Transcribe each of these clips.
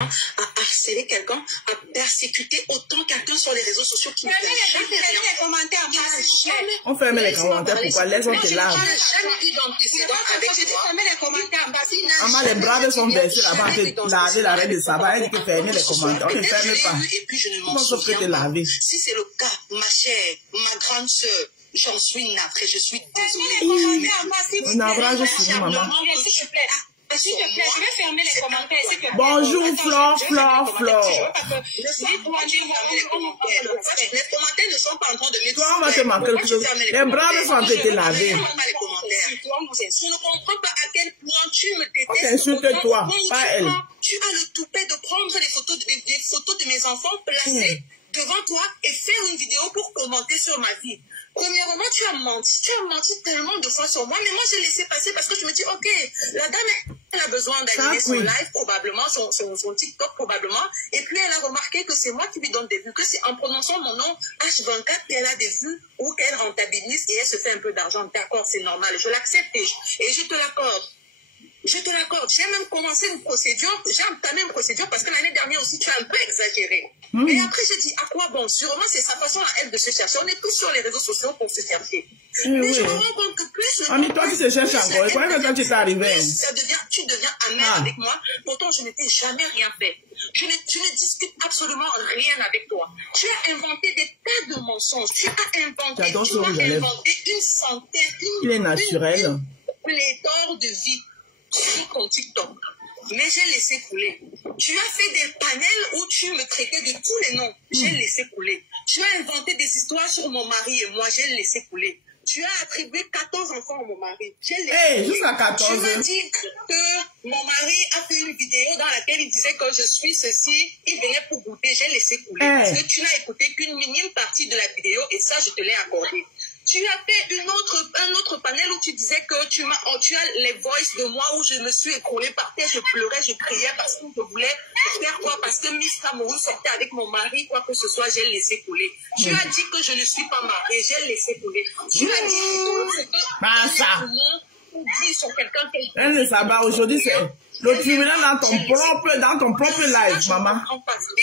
à harceler quelqu'un, à persécuter autant quelqu'un sur les réseaux sociaux qui ne fait jamais rien. On ferme les commentaires, pourquoi? Laisse-moi te lave. Jamais eu d'antécédent avec toi. Maman, les braves sont versés là-bas, te laver la reine de Saba, elle dit que fermer les commentaires, on ne ferme pas. Et puis je ne m'en Comment sauf que te souviens pas. laver? Si c'est le cas, ma chère, ma grande sœur, j'en suis navrée, je suis désolée. On navrage sur nous, maman. S'il te plaît, je vais fermer les commentaires. S'il te plaît. Bonjour, Flore. Les commentaires ne sont pas en train de mettre. Toi, on va te manquer quelque chose. Les braves sont en train de te laver. Je ne comprends pas à quel point tu me détestes. Ok, insulte-toi, pas elle. Tu as le toupet de prendre des photos de mes enfants placées devant toi et faire une vidéo pour commenter sur ma vie. Premièrement, tu as menti tellement de fois sur moi, mais moi j'ai laissé passer parce que je me dis, ok, la dame, elle a besoin d'animer son live probablement, son TikTok probablement, et puis elle a remarqué que c'est moi qui lui donne des vues, que c'est en prononçant mon nom H24 qu'elle a des vues ou qu'elle rentabilise et elle se fait un peu d'argent. D'accord, c'est normal, je l'accepte et je te l'accorde. Je te l'accorde. J'ai même commencé une procédure, j'ai entamé une procédure parce que l'année dernière aussi, tu as un peu exagéré. Et après, j'ai dit, à quoi bon? Sûrement, c'est sa façon à elle de se chercher. On est tous sur les réseaux sociaux pour se chercher. Mais je me rends compte que plus... Ami, toi qui te cherches encore, comment est-ce que tu t'es arrivé? Tu deviens amer avec moi. Pourtant, je ne t'ai jamais rien fait. Je ne discute absolument rien avec toi. Tu as inventé des tas de mensonges. Tu as inventé une centaine... Il est naturel. Une pléthore de vie sur ton TikTok. Mais j'ai laissé couler. Tu as fait des panels où tu me traitais de tous les noms. J'ai laissé couler. Tu as inventé des histoires sur mon mari et moi, j'ai laissé couler. Tu as attribué 14 enfants à mon mari. J'ai laissé couler. Jusqu'à 14. Tu m'as dit que mon mari a fait une vidéo dans laquelle il disait que je suis ceci. Il venait pour goûter. J'ai laissé couler. Parce que tu n'as écouté qu'une minime partie de la vidéo et ça, je te l'ai accordé. Tu as fait un autre panel où tu disais que tu as les voices de moi où je me suis écroulée par terre, je pleurais, je criais parce que je voulais faire quoi? Parce que Miss Cameroun sortait avec mon mari, quoi que ce soit, j'ai laissé couler. Tu as dit que je ne suis pas mariée, j'ai laissé couler. Tu as dit que sur quelqu'un qui elle ne sait pas, aujourd'hui c'est le tribunal dans ton propre live, maman.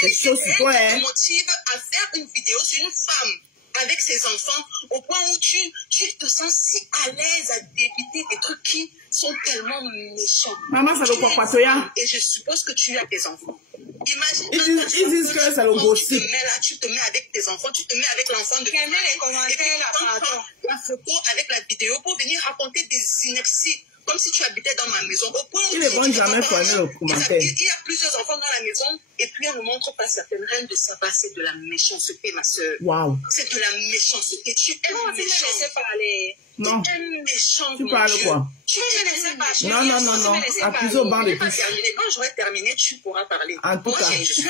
C'est chaud sur toi, hein. Me motive à faire une vidéo sur une femme avec ses enfants, au point où tu te sens si à l'aise à débiter des trucs qui sont tellement méchants. Maman, ça le quoi, et je suppose que tu as des enfants. Imagine, ils disent que c'est le gossip. Tu te mets avec tes enfants, tu te mets avec l'enfant de la photo avec la vidéo pour venir raconter des inepties. Comme si tu habitais dans ma maison. Au point où il ne vont jamais faire le commentaire. Il y a plusieurs enfants dans la maison et puis on ne montre pas certaines reines de Saba. C'est de la méchanceté, ma soeur. Waouh. C'est de la méchanceté. Tu aimes méchant. Non. Tu aimes méchant. Tu parles quoi? Tu ne laissais pas. Non. Accusé au banc de tous. Quand j'aurai terminé, tu pourras parler. En tout cas. Je suis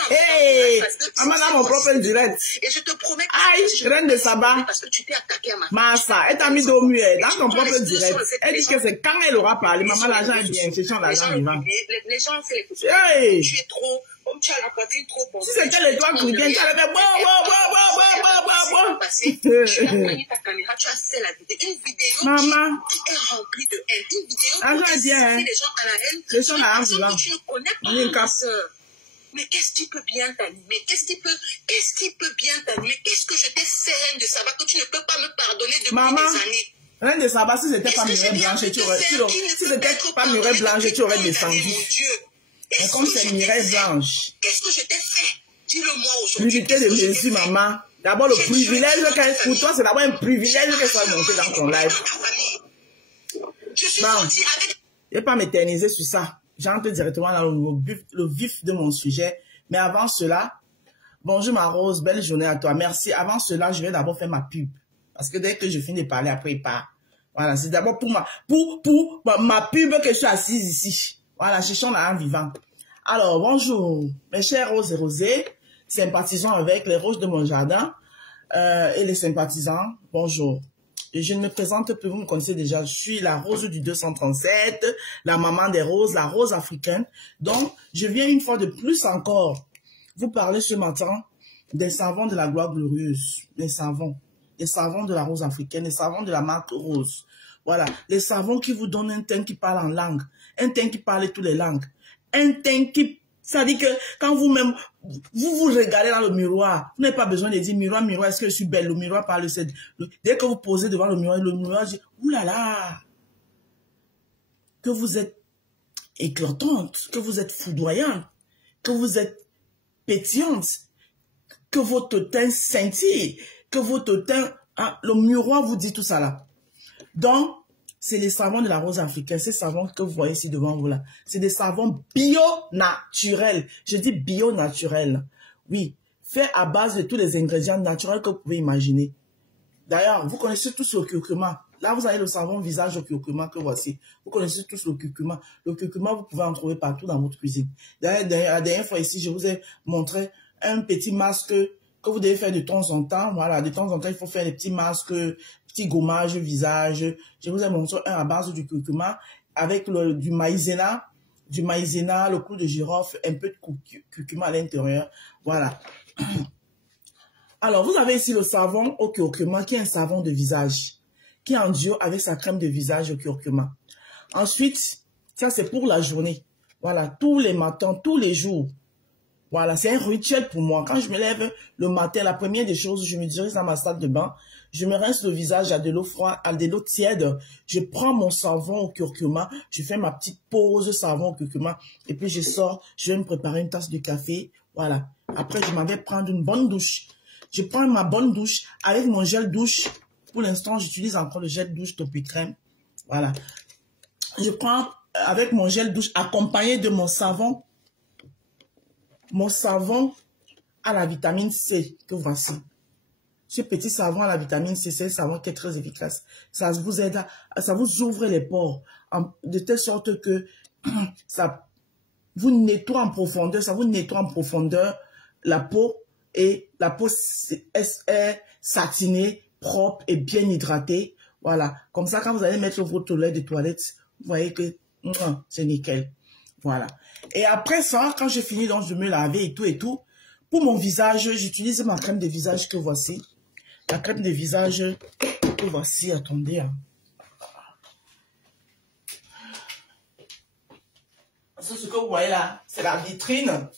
maman a mon propre direct. Et je te promets que aïe, reine de Saba. Parce que tu t'es attaqué à ma Massa, elle t'a mis au muet dans ton propre direct. Elle dit que c'est quand elle aura parlé. Maman, l'argent est bien. C'est son l'argent vivant. Les gens font les photos. Hey. Tu es trop. Comme tu as la poitrine trop bonne. Si c'était le doigt qui vient, tu allais faire Tu as pris ta caméra, tu as fait la vidéo. Une vidéo maman qui est remplie de haine. Une vidéo l'argent est bien, les gens à la haine. C'est son l'argent vivant. Tu ne connais pas ma soeur. Mais qu'est-ce qui peut bien t'animer? Qu'est-ce qui peut bien t'animer? Qu'est-ce que je t'ai fait, reine de Saba, que tu ne peux pas me pardonner depuis des années? Reine de Saba, si c'était pas Mireille Blanche, tu aurais descendu. Mais comme c'est Mireille Blanche. Qu'est-ce que je t'ai fait? Dis-le-moi aujourd'hui. L'unité de Jésus, maman. D'abord, le privilège, pour toi, c'est d'abord un privilège qu'elle soit montée dans ton live. Je suis sortie avec... Je ne vais pas m'éterniser sur ça. J'entre directement dans le vif de mon sujet. Mais avant cela, bonjour ma Rose, belle journée à toi. Merci. Avant cela, je vais d'abord faire ma pub. Parce que dès que je finis de parler, après il part. Voilà, c'est d'abord pour ma pub que je suis assise ici. Voilà, je suis en vivant. Alors, bonjour, mes chers roses et rosés, sympathisants avec les roses de mon jardin et les sympathisants, bonjour. Et je ne me présente plus, vous me connaissez déjà, je suis la rose du 237, la maman des roses, la rose africaine. Donc, je viens une fois de plus encore vous parler ce matin des savons de la gloire glorieuse, les savons de la rose africaine, les savons de la marque rose. Voilà, les savons qui vous donnent un teint qui parle en langue, un teint qui parle toutes les langues, un teint qui Ça dit que quand vous-même, vous regardez dans le miroir, vous n'avez pas besoin de dire, miroir, miroir, est-ce que je suis belle? Le miroir parle, dès que vous posez devant le miroir dit, oulala, que vous êtes éclatante, que vous êtes foudroyante, que vous êtes pétillante, que votre teint scintille, que votre teint, hein, le miroir vous dit tout ça là. Donc, c'est les savons de la rose africaine, ces savons que vous voyez ici devant vous là. C'est des savons bio-naturels. Je dis bio-naturels. Oui, fait à base de tous les ingrédients naturels que vous pouvez imaginer. D'ailleurs, vous connaissez tous le curcuma. Là, vous avez le savon visage au curcuma que voici. Vous connaissez tous le curcuma. Le curcuma, vous pouvez en trouver partout dans votre cuisine. D'ailleurs, la dernière fois ici, je vous ai montré un petit masque que vous devez faire de temps en temps. Voilà, de temps en temps, il faut faire des petits masques, petits gommages visage. Je vous ai montré un à base du curcuma avec du maïzena, le clou de girofle, un peu de curcuma à l'intérieur. Voilà. Alors, vous avez ici le savon au curcuma qui est un savon de visage, qui est en duo avec sa crème de visage au curcuma. Ensuite, ça c'est pour la journée. Voilà, tous les matins, tous les jours. Voilà, c'est un rituel pour moi. Quand je me lève le matin, la première des choses, je me dirige dans ma salle de bain, je me rince le visage à de l'eau froide, à de l'eau tiède. Je prends mon savon au curcuma, je fais ma petite pause savon au curcuma, et puis je sors, je vais me préparer une tasse de café. Voilà. Après, je m'en vais prendre une bonne douche. Je prends ma bonne douche avec mon gel douche. Pour l'instant, j'utilise encore le gel douche Topicrème. Voilà. Je prends avec mon gel douche accompagné de mon savon à la vitamine C que voici. Ce petit savon à la vitamine C, c'est un savon qui est très efficace. Ça vous aide, ça vous ouvre les pores de telle sorte que ça vous nettoie en profondeur, la peau, et la peau est satinée, propre et bien hydratée. Voilà. Comme ça, quand vous allez mettre votre lait de toilette, vous voyez que c'est nickel. Voilà. Et après ça, quand j'ai fini, donc je me laver et tout, pour mon visage, j'utilise ma crème de visage que voici. La crème de visage que voici, attendez. Hein. Ce que vous voyez là, c'est la vitrine.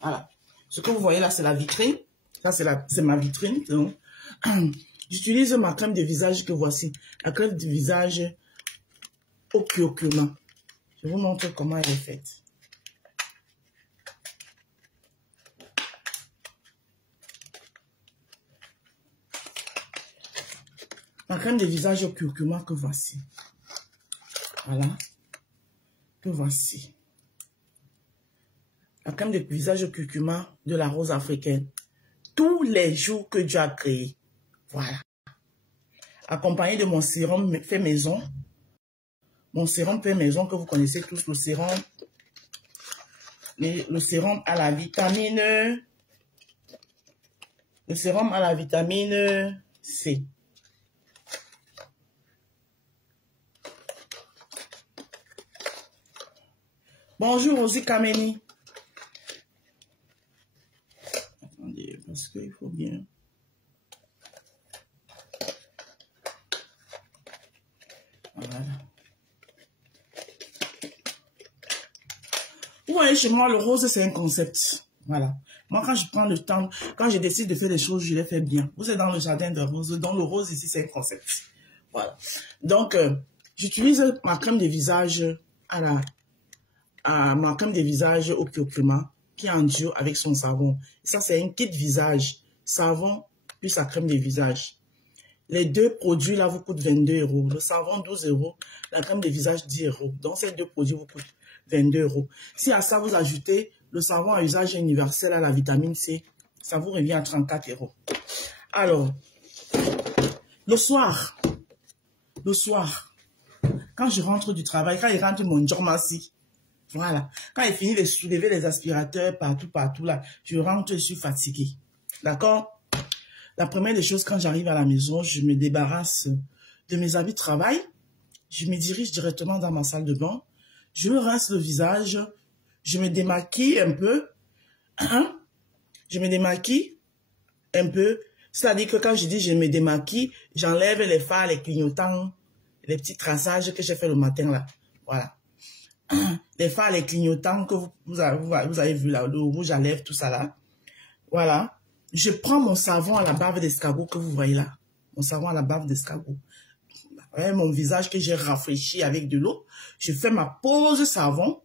Voilà. Ce que vous voyez là, c'est la vitrine. Ça, c'est ma vitrine. J'utilise ma crème de visage que voici. La crème de visage au curcuma. Je vous montre comment elle est faite. Ma crème de visage au curcuma que voici. Voilà. Que voici. La crème de visage au curcuma de la rose africaine. Tous les jours que Dieu a créé. Voilà. Accompagné de mon sérum fait maison. Mon sérum fait maison que vous connaissez tous. Le sérum à la vitamine. Le sérum à la vitamine C. Bonjour Rosie Kameni. Attendez, parce qu'il faut bien. Voilà. Vous voyez, chez moi, le rose, c'est un concept. Voilà. Moi, quand je prends le temps, quand je décide de faire des choses, je les fais bien. Vous êtes dans le jardin de rose, donc le rose ici, c'est un concept. Voilà. Donc, j'utilise ma crème de visage ma crème de visage au curcuma qui est en duo avec son savon. Et ça, c'est un kit visage. Savon plus sa crème de visage. Les deux produits là vous coûtent 22 €. Le savon 12 €, la crème de visage 10 €. Donc, ces deux produits vous coûtent 22 €. Si à ça vous ajoutez le savon à usage universel à la vitamine C, ça vous revient à 34 €. Alors, le soir, quand je rentre du travail, quand il rentre mon jormassi, voilà. Quand il finit de soulever les aspirateurs partout là, je rentre, je suis fatiguée. D'accord? La première des choses, quand j'arrive à la maison, je me débarrasse de mes habits de travail. Je me dirige directement dans ma salle de bain. Je me rince le visage. Je me démaquille un peu. Hein? Je me démaquille un peu. C'est-à-dire que quand je dis je me démaquille, j'enlève les fards, les clignotants, les petits traçages que j'ai fait le matin là. Voilà. les fards, les clignotants que vous avez vu là, le rouge à lèvres, tout ça là. Voilà. Je prends mon savon à la bave d'escargot que vous voyez là. Mon savon à la bave d'escargot. Mon visage que j'ai rafraîchi avec de l'eau. Je fais ma pause savon.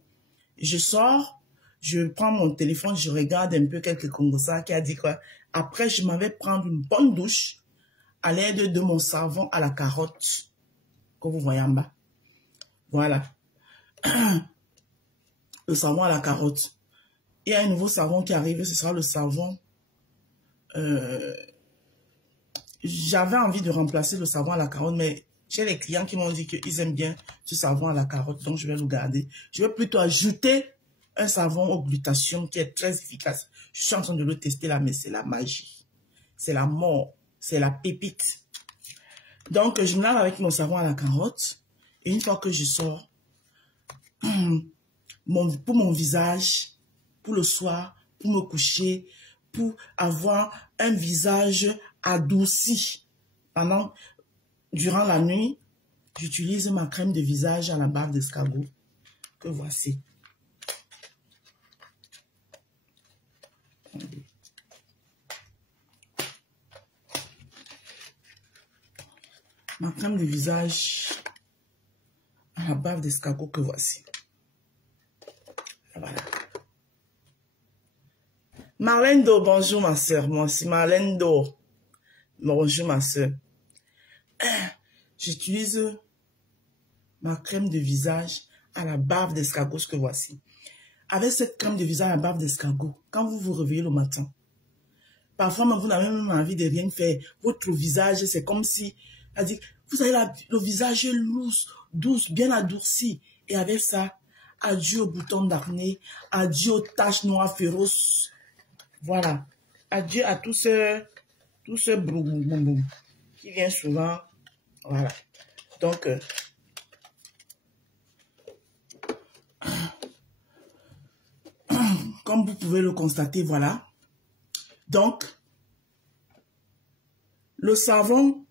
Je sors. Je prends mon téléphone. Je regarde un peu quelques Congossas qui a dit quoi. Après, je m'en vais prendre une bonne douche à l'aide de mon savon à la carotte que vous voyez en bas. Voilà. Le savon à la carotte. Il y a un nouveau savon qui arrive. Ce sera le savon... j'avais envie de remplacer le savon à la carotte, mais j'ai les clients qui m'ont dit qu'ils aiment bien ce savon à la carotte, donc je vais le garder. Je vais plutôt ajouter un savon au glutathion qui est très efficace. Je suis en train de le tester là, mais c'est la magie. C'est la mort. C'est la pépite. Donc, je me lave avec mon savon à la carotte. Et une fois que je sors, pour mon visage, pour le soir, pour me coucher, pour avoir un visage adouci. Durant la nuit, j'utilise ma crème de visage à la bave d'escargot que voici. Ma crème de visage à la bave d'escargot que voici. Voilà. Marlène Do, bonjour ma soeur. Moi aussi, Marlène Do. Bonjour ma soeur. J'utilise ma crème de visage à la bave d'escargot que voici. Avec cette crème de visage à la bave d'escargot, quand vous vous réveillez le matin, parfois vous n'avez même envie de rien faire. Votre visage, c'est comme si, vous avez le visage douce, bien adouci. Et avec ça, adieu aux boutons d'acné, adieu aux taches noires féroces. Voilà. Adieu à tout ce boum qui vient souvent. Voilà. Donc, comme vous pouvez le constater, voilà. Donc, le savon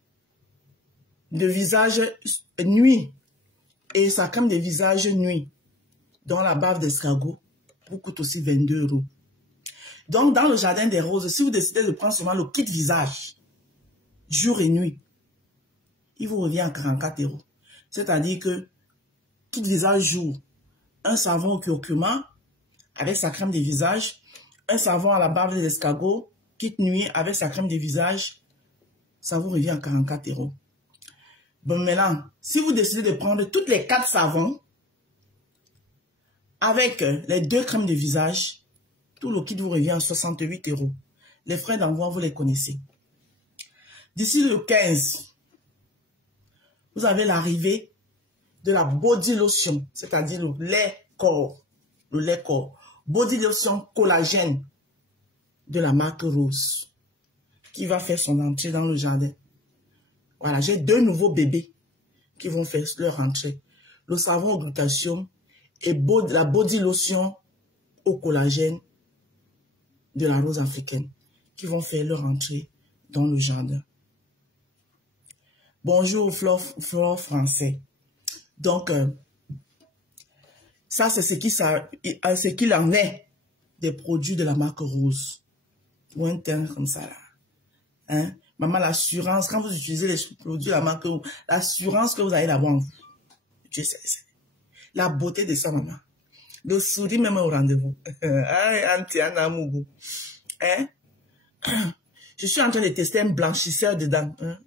de visage nuit et sa crème de visage nuit dans la bave d'escargot vous coûte aussi 22 €. Donc, dans le jardin des roses, si vous décidez de prendre seulement le kit visage, jour et nuit, il vous revient à 44 €. C'est-à-dire que kit visage jour, un savon au curcuma avec sa crème de visage, un savon à la bave d'escargot, kit nuit avec sa crème de visage, ça vous revient à 44 €. Bon, maintenant, si vous décidez de prendre toutes les 4 savons avec les 2 crèmes de visage, tout le kit vous revient à 68 €. Les frais d'envoi, vous les connaissez. D'ici le 15, vous avez l'arrivée de la body lotion, c'est-à-dire le lait corps. Le lait corps. Body lotion collagène de la marque Rose qui va faire son entrée dans le jardin. Voilà, j'ai 2 nouveaux bébés qui vont faire leur entrée. Le savon au glutathion et la body lotion au collagène de la rose africaine qui vont faire leur entrée dans le jardin. Bonjour flore français. Donc, ça c'est ce qu'il en est des produits de la marque Rose. Pour un teint comme ça là. Hein? Maman, l'assurance, quand vous utilisez les produits de la marque Rose, l'assurance que vous allez l'avoir en vous. Je sais. La beauté de ça, maman. Le sourire même au rendez-vous. Hein? Je suis en train de tester un blanchisseur dedans. Hein?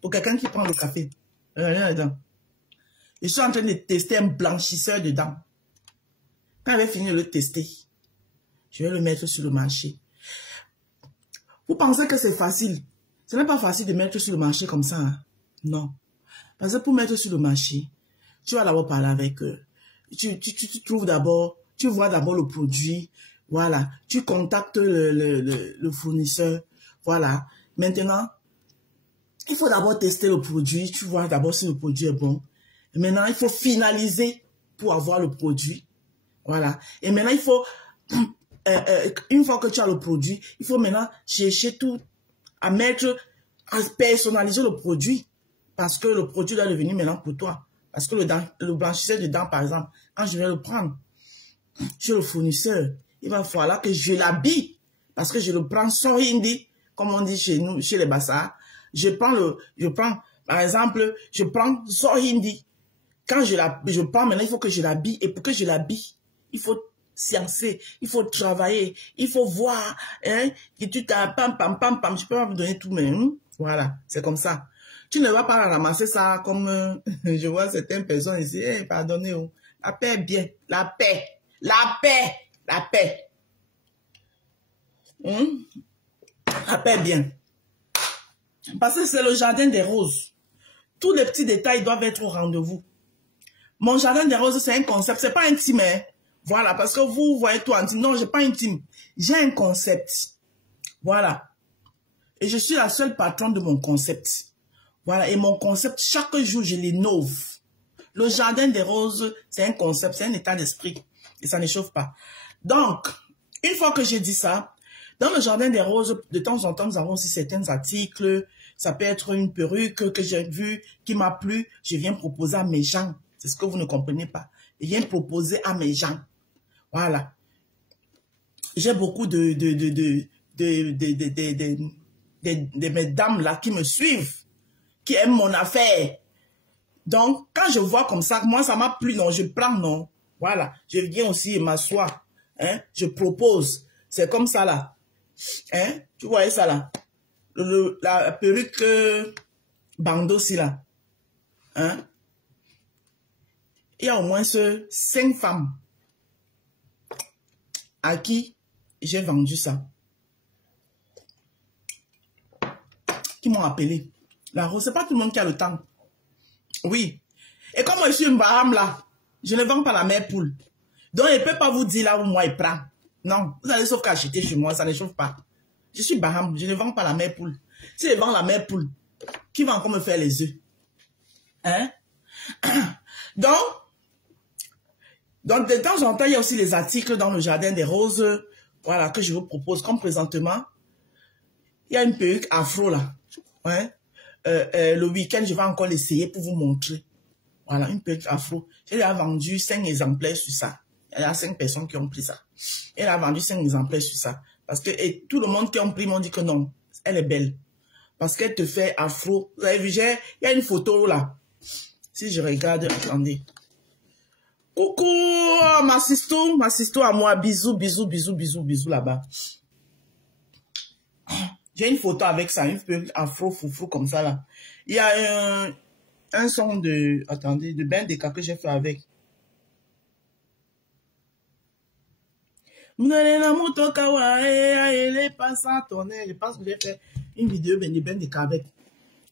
Pour quelqu'un qui prend le café. Dedans. Je suis en train de tester un blanchisseur dedans. Quand je vais finir de le tester, je vais le mettre sur le marché. Vous pensez que c'est facile? Ce n'est pas facile de mettre sur le marché comme ça. Hein? Non. Parce que pour mettre sur le marché, tu vas d'abord parler avec eux. Tu trouves d'abord, tu vois d'abord le produit. Voilà. Tu contactes le fournisseur. Voilà. Maintenant, il faut d'abord tester le produit. Tu vois d'abord si le produit est bon. Et maintenant, il faut finaliser pour avoir le produit. Voilà. Et maintenant, il faut, une fois que tu as le produit, il faut maintenant chercher tout, à personnaliser le produit. Parce que le produit doit devenir maintenant pour toi. Parce que le blanchisseur de dents, par exemple, Quand je vais le prendre, chez le fournisseur, il va falloir que je l'habille. Parce que je le prends sans hindi, comme on dit chez nous, chez les Bassas. Je prends, par exemple, je prends sans hindi. Quand je prends maintenant, il faut que je l'habille. Et pour que je l'habille, il faut sciencer, il faut travailler, il faut voir, hein, que tu t'as pam, pam, pam, pam, je peux pas me donner tout, mais voilà, c'est comme ça. Tu ne vas pas ramasser ça comme, je vois certaines personnes ici, hey, pardonnez, oh, la paix est bien, la paix, la paix, la paix. La paix est bien. Parce que c'est le jardin des roses. Tous les petits détails doivent être au rendez-vous. Mon jardin des roses, c'est un concept, c'est pas intime, hein. Voilà, parce que vous voyez tout intime. Non, j'ai pas intime. J'ai un concept. Voilà. Et je suis la seule patronne de mon concept. Voilà, et mon concept, chaque jour, je l'innove. Le jardin des roses, c'est un concept, c'est un état d'esprit. Et ça n'échauffe pas. Donc, une fois que j'ai dit ça, dans le jardin des roses, de temps en temps, nous avons aussi certains articles. Ça peut être une perruque que j'ai vue, qui m'a plu. Je viens proposer à mes gens. C'est ce que vous ne comprenez pas. Je viens proposer à mes gens. Voilà. J'ai beaucoup de mesdames là qui me suivent, qui aiment mon affaire. Donc, quand je vois comme ça, moi, ça m'a plu, non, je prends, non. Voilà. Je viens aussi m'asseoir. Hein? Je propose. C'est comme ça, là. Hein? Tu voyais ça, là? La perruque bandeau, aussi, là. Hein? Il y a au moins 5 femmes à qui j'ai vendu ça. Qui m'ont appelé. La rose, c'est pas tout le monde qui a le temps. Oui. Et comme je suis une Baham là, je ne vends pas la mère poule. Donc, je ne peux pas vous dire là où moi il prend. Non, vous allez sauf qu'à acheter chez moi, ça ne chauffe pas. Je suis Baham, je ne vends pas la mère poule. Si je vends la mère poule, qui va encore me faire les œufs? Hein? Donc, de temps en temps, il y a aussi les articles dans le jardin des roses, voilà, que je vous propose. Comme présentement, il y a une perruque afro là. Ouais. Le week-end, je vais encore l'essayer pour vous montrer. Voilà, une perruque afro. J'ai déjà vendu 5 exemplaires sur ça. Il y a 5 personnes qui ont pris ça. Elle a vendu 5 exemplaires sur ça. Parce que et tout le monde qui a pris m'ont dit que non, elle est belle. Parce qu'elle te fait afro. Vous avez vu, il y a une photo là. Si je regarde, attendez. Coucou, ma sister à moi. Bisous, bisous, bisous, bisous, bisous là-bas. J'ai une photo avec ça, une peu afro, foufou comme ça là. Il y a un son de, attendez, de Ben Deka que j'ai fait avec. Je pense que j'ai fait une vidéo de Ben Deka avec.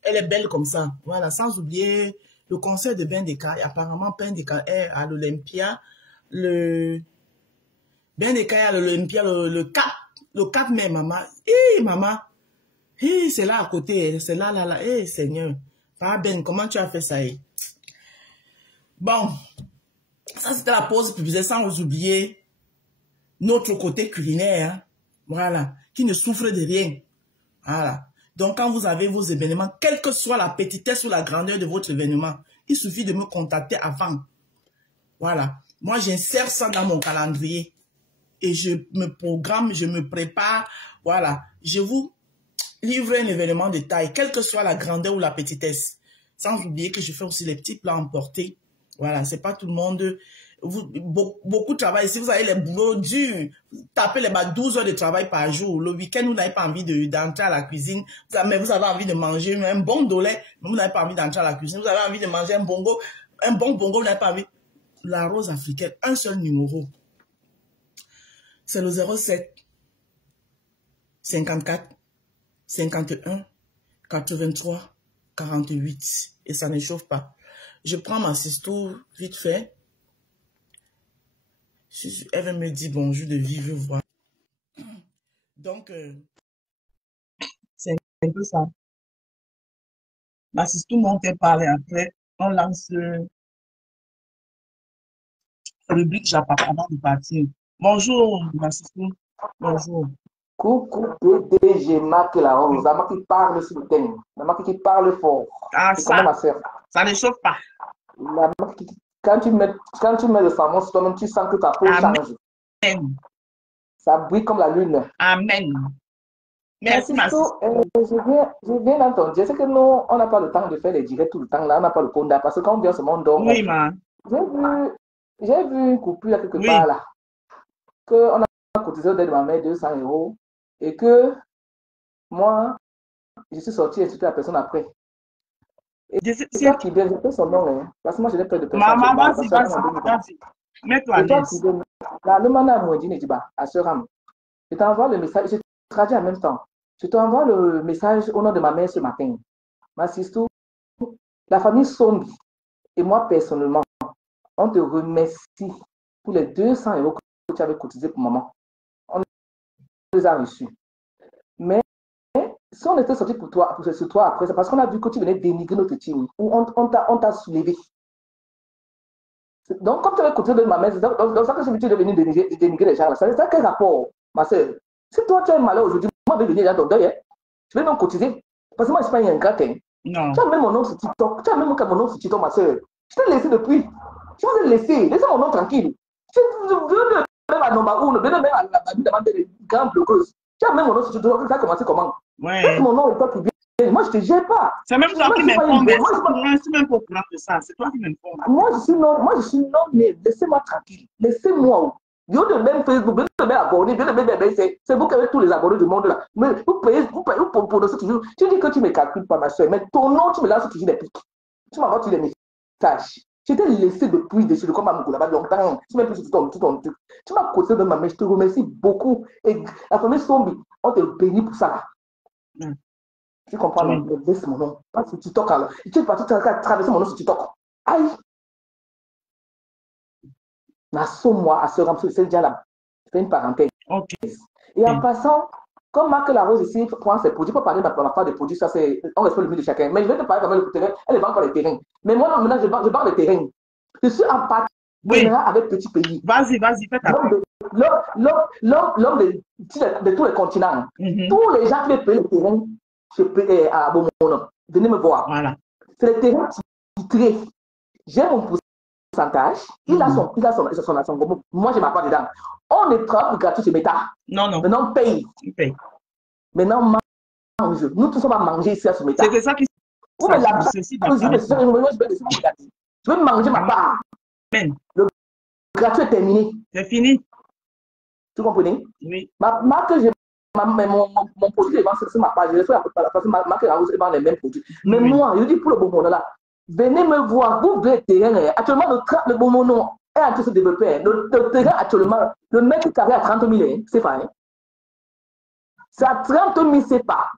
Elle est belle comme ça. Voilà, sans oublier le concert de Ben Deka. Et apparemment, Ben Deka est à l'Olympia. Ben Deka est à l'Olympia le 4 mai, maman. Hé, maman. Hé, c'est là à côté. C'est là, là, là. Hé, Seigneur. Pas Ben, comment tu as fait ça? Bon. Ça, c'était la pause publicitaire sans oublier notre côté culinaire. Hein? Voilà. Qui ne souffre de rien. Voilà. Donc, quand vous avez vos événements, quelle que soit la petitesse ou la grandeur de votre événement, il suffit de me contacter avant. Voilà. Moi, j'insère ça dans mon calendrier. Et je me programme, je me prépare. Voilà. Je vous livre un événement de taille, quelle que soit la grandeur ou la petitesse. Sans oublier que je fais aussi les petits plats emportés. Voilà. C'est pas tout le monde. Beaucoup de travail. Si vous avez les boulots durs, tapez les 12 heures de travail par jour. Le week-end, vous n'avez pas envie d'entrer à la cuisine. Mais vous avez envie de manger un bon dolé, mais vous n'avez pas envie d'entrer à la cuisine. Vous avez envie de manger un bon bongo, vous n'avez pas envie. La rose africaine, un seul numéro. C'est le 07 54 51 83 48. Et ça ne chauffe pas. Je prends ma cisto vite fait. Elle va me dire bonjour de vive voix. Donc, c'est un peu ça. Ma cisto monte et parle après. On lance le rubrique Japa avant de partir. Bonjour, ma cisto. Bonjour. Coucou PDG Marc la Rose, la marque qui parle sur le thème, la marque qui parle fort. Ah, ça, ça ne chauffe pas. La marque quand tu mets le savon sur toi-même, tu sens que ta peau change. Ça brille comme la lune. Amen. Merci, ma Sisto, je viens d'entendre. Je sais que nous, on n'a pas le temps de faire les directs tout le temps. Là, on n'a pas le conda. Parce que quand on vient ce monde, oui, ma. J'ai vu une coupure là, quelque part là. Qu'on a cotisé d'aide de ma mère 200 € et que moi, je suis sorti et insulté la personne après. C'est toi qui viens, je peux son nom, hein, parce que moi je n'ai pas de personne. Maman, vas-y. Mets-toi à l'aise. Le mandat à Mouedine Ediba, à Seram. Je t'envoie le message, je traduis en même temps. Je t'envoie le message au nom de ma mère ce matin. Ma sister, la famille Sombi et moi personnellement, on te remercie pour les 200 € que tu avais cotisé pour maman. On les a reçus. Mais si on était sorti pour toi après, c'est parce qu'on a vu que tu venais dénigrer notre team. On t'a soulevé. Donc, comme tu avais cotisé de ma mère, c'est dans ça que tu es venu dénigrer les gens. Ça quel rapport, ma soeur? Si toi tu as un malheur aujourd'hui, moi je vais venir dans ton deuil. Je vais donc cotiser. Parce que moi je ne suis pas un gratin. Non. Tu as même mon nom sur TikTok. Tu as même mon nom sur TikTok, ma soeur. Je t'ai laissé depuis. Je vous ai laissé. Laissez mon nom tranquille. Je veux même à Nombaou, même à la demande des grandes bloqueuses. Tu as même mon nom sur TikTok. Ça a commencé comment? Ouais. Mon nom est pas publié. Moi, je ne te gère pas. C'est même toi qui m'informe. Je suis même pas au courant de ça. C'est toi qui m'informe. Moi, je suis non, mais laissez-moi tranquille. Laissez-moi. Vous de même Facebook, vous de même abonné, c'est vous qui avez tous les abonnés du monde là. Mais vous payez pour ça toujours. Tu dis que tu me calcules pas, ma soeur, mais ton nom, tu me lances toujours des pics. Tu m'envoies toujours des messages. Je t'ai laissé depuis dessus le combat là-bas longtemps. Tu m'as plus tout ton truc. Tu m'as cotisé de ma mère, je te remercie beaucoup. Et la famille Sombi, on te bénit pour ça là. Tu comprends, mais laisse mon nom. Pas sur TikTok alors. Tu es parti traverser mon nom sur TikTok. Aïe! Moi, à ce ramsou, c'est déjà là. Je fais une parenthèse. Okay. Et en passant, comme Marc Larose ici prend ses produits, pour parler de la part des produits, ça c'est, on respecte le milieu de chacun. Mais je vais te parler quand même du terrain, elle vend pas les terrains. Mais moi, maintenant, je vends les terrains. Je suis en partenariat avec Petit Pays. Vas-y, fais ta part. L'homme de tous les continents. Tous les gens qui veulent payer les terrains, je paye à Beaumont. Venez me voir. Voilà. C'est les terrains titrés. J'ai mon pourcentage. Il a son gros. Moi, je ne m'en pas dedans. On ne travaille gratuit chez Meta. Non. Maintenant, on paye. Tu payes. Maintenant, mange. Nous tous, on va manger ici à ce Meta. C'est ça qui je vais manger ma part. Amen. Le gratuit est terminé. C'est fini. Tu comprenez? Oui. Mon produit est vendu sur ma page. Je suis parce que ma marque est vend les mêmes produits. Mais moi, je dis pour le bon moment là, venez me voir. Vous voulez terrain. Actuellement, le bon moment est en train de se développer. Le terrain, actuellement, le mètre carré à 30 000, c'est pas. C'est à 30 000, c'est pas.